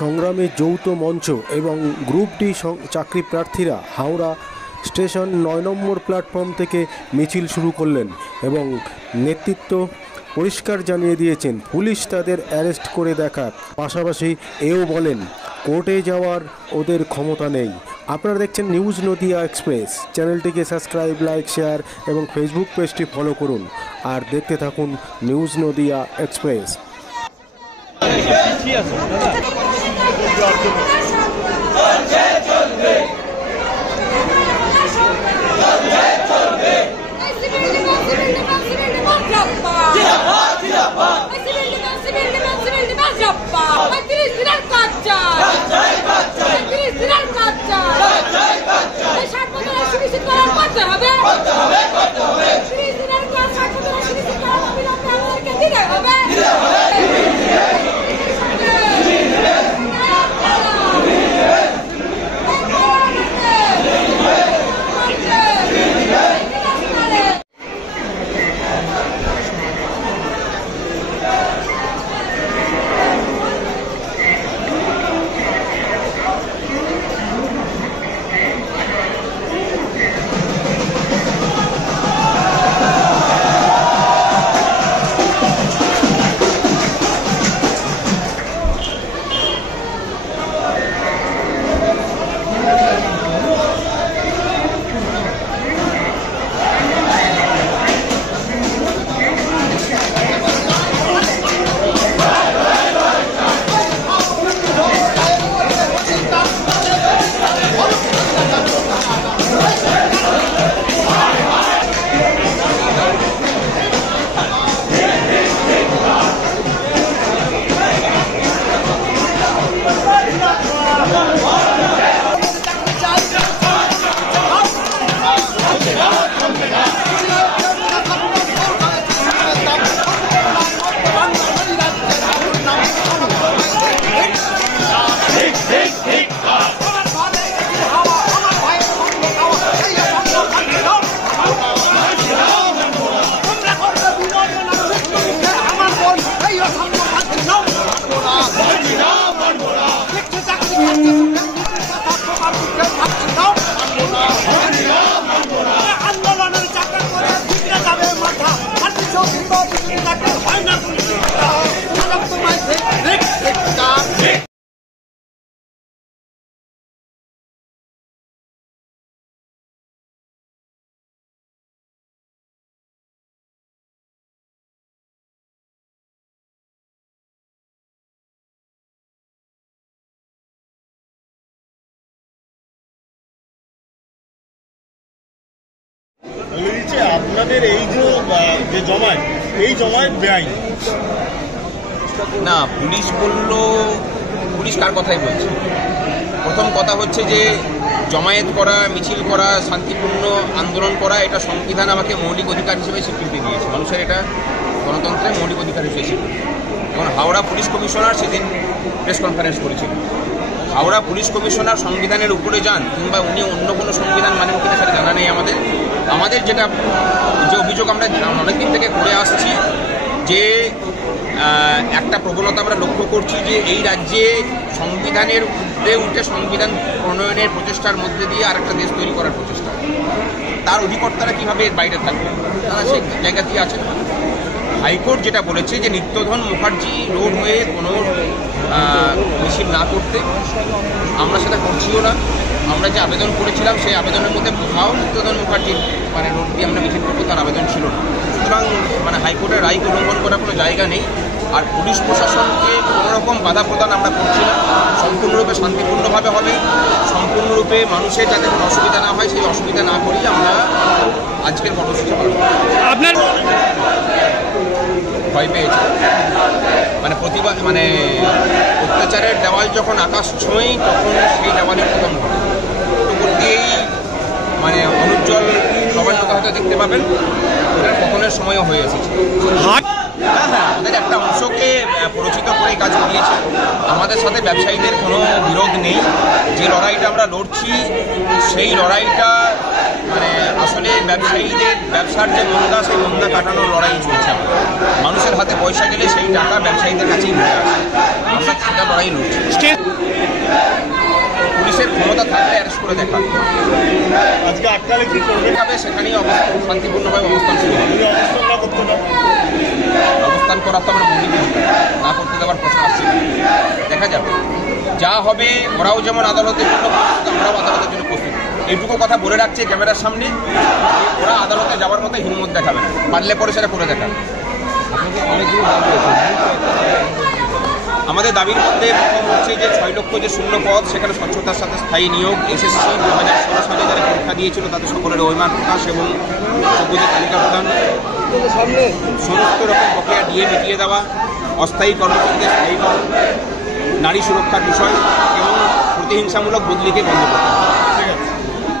সংগ্রামী যৌথ মঞ্চ এবং গ্রুপ ডি চাকরি প্রার্থীরা হাওড়া স্টেশন ৯ নম্বর প্ল্যাটফর্ম থেকে মিছিল শুরু করলেন এবং নেতৃত্ব পরিষ্কার জানিয়ে দিয়েছেন পুলিশ তাদের অ্যারেস্ট করে দেখার পাশাপাশি এও বলেন কোর্টে যাওয়ার ওদের ক্ষমতা নেই। আপনারা দেখছেন নিউজ নদিয়া এক্সপ্রেস। চ্যানেলটিকে সাবস্ক্রাইব, লাইক, শেয়ার এবং ফেসবুক পেজটি ফলো করুন আর দেখতে থাকুন নিউজ নদিয়া এক্সপ্রেস। আপনাদের এই যে জমায়েত, এই জমায়েত বেআইন না। পুলিশ বললো, পুলিশ কার কথাই বলছে। প্রথম কথা হচ্ছে যে জমায়েত করা, মিছিল করা, শান্তিপূর্ণ আন্দোলন করা, এটা সংবিধান আমাকে মৌলিক অধিকার হিসেবে স্বীকৃতি দিয়েছে। মানুষের এটা গণতন্ত্রের মৌলিক অধিকার হিসেবে স্বীকৃতি। এবং হাওড়া পুলিশ কমিশনার সেদিন প্রেস কনফারেন্স করেছিলেন। হাওড়া পুলিশ কমিশনার সংবিধানের উপরে যান কিংবা উনি অন্য কোনো সংবিধান মানেন কিনা সেটা জানা নেই আমাদের। আমাদের যে অভিযোগ আমরা অনেকদিন থেকে করে আসছি যে একটা প্রবণতা আমরা লক্ষ্য করছি যে এই রাজ্যে সংবিধানের ঊর্ধ্বে উঠে সংবিধান প্রণয়নের প্রচেষ্টার মধ্যে দিয়ে আরেকটা দেশ তৈরি করার প্রচেষ্টা। তার অধিকর্তারা কীভাবে এর বাইরে থাকবে? তারা সেই জায়গাতেই আছেন। হাইকোর্ট যেটা বলেছে যে নিত্যধন মুখার্জি রোড হয়ে কোনো মিছিল না করতে, আমরা সেটা করছিও না। আমরা যে আবেদন করেছিলাম সেই আবেদনের মধ্যে কোথাও নিত্যধন মুখার্জির রোড দিয়ে আমরা মিছিল করবো তার আবেদন ছিল না। সুতরাং হাইকোর্টের রায়কে উল্লঙ্ঘন করার কোনো জায়গা নেই। আর পুলিশ প্রশাসনকে কোনোরকম বাধা প্রদান আমরা করছি না। সম্পূর্ণরূপে শান্তিপূর্ণভাবে হবে, সম্পূর্ণরূপে মানুষের যাতে কোনো অসুবিধা না হয় সেই অসুবিধা না করিয়ে আমরা আজকের কর্মসূচি পালন করি। আপনার ভয় পেয়েছে প্রতিবাদ অত্যাচারের দেওয়াল যখন আকাশ ছোঁয় তখন সেই দেওয়ালের প্রথম ঘটে। উপর দিয়েই অনুজ্জ্বল নবান্নতা হয়তো দেখতে পাবেন, ওটার পতনের সময়ও হয়ে এসেছে। আমাদের একটা অংশকে প্রচিত করে কাজ করিয়েছে। আমাদের সাথে ব্যবসায়ীদের কোনো বিরোধ নেই। যে লড়াইটা আমরা লড়ছি সেই লড়াইটা মানে আসলে ব্যবসায়ীদের ব্যবসার যে মন্দা, সেই মন্দা কাটানোর লড়াই চলছে। মানুষের হাতে পয়সা গেলে সেই টাকা ব্যবসায়ীদের কাছেই ঘুরে আসে। আমরা সেটা লড়াই লড়ছি। পুলিশের ক্ষমতা থাকলে অ্যারেস্ট করে দেখা আজকে আটকালে কি করবে? হবে সেখানেই শান্তিপূর্ণভাবে অবস্থান শুরু হবে। যদি অবস্থান না করতে না অবস্থান করার তো আমরা বলি না করতে দেওয়ার প্রশ্ন আসছে না। দেখা যাবে যা হবে। ওরাও যেমন আদালতের জন্য প্রস্তুত, আমরাও আদালতের জন্য প্রস্তুত। এইটুকু কথা বলে রাখছে ক্যামেরার সামনে, ওরা আদালতে যাওয়ার মতো হিম্মত দেখাবে না, পারলে পরে সেটা করে দেখাবে। আমাদের দাবির মধ্যে প্রথম হচ্ছে যে 6 লক্ষ যে শূন্য পদ, সেখানে স্বচ্ছতার সাথে স্থায়ী নিয়োগ। এসএসসি 2016 সালে যারা পরীক্ষা দিয়েছিল তাদের সকলের ওয়েমার প্রকাশ এবং যোগ্যদের তালিকা প্রদান, সমস্ত রকম বকেয়া ডিএ মিটিয়ে দেওয়া, অস্থায়ী কর্মচারীদের স্থায়ীকরণ, নারী সুরক্ষার বিষয় এবং প্রতিহিংসামূলক বদলিকে বন্ধ করা।